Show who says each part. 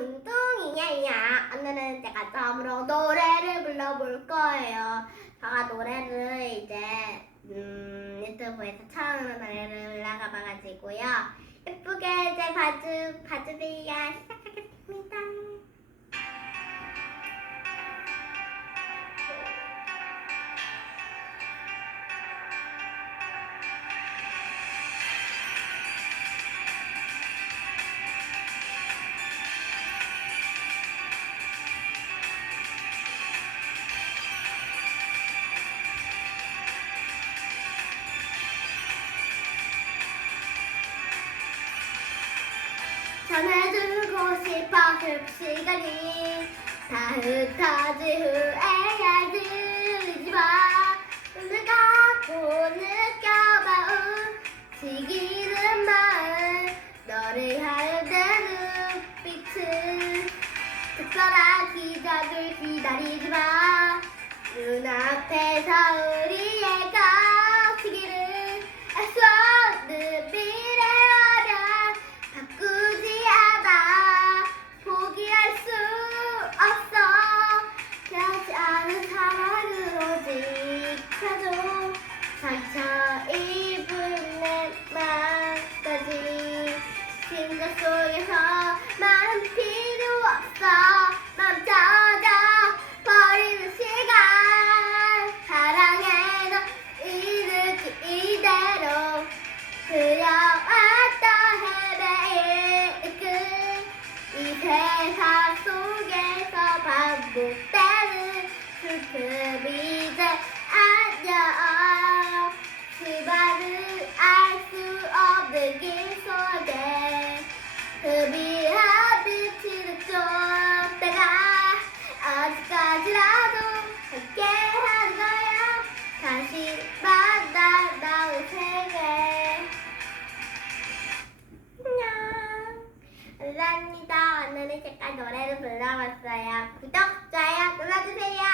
Speaker 1: 둥둥이냐냐 오늘은 제가 처음으로 노래를 불러볼 거예요. 제가 노래를 이제 음, 유튜브에서 처음으로 노래를 올라가 봐가지고요. 예쁘게 이제 봐주, 봐주세요. 시작 전해주고 싶어 그 시간이 다 흩어진 후에야 들리지 마. 눈을 감고 느껴봐. 움직이는 마음. 너를 내 눈빛은 특별한 기적을 기다리지 마. 눈앞에서 우리 않은 사랑으로 지켜줘. 상처 입은 내 맘까지. 심장 속에서 말은 필요 없어 오늘은 제가 노래를 불러봤어요. 구독, 좋아요 눌러주세요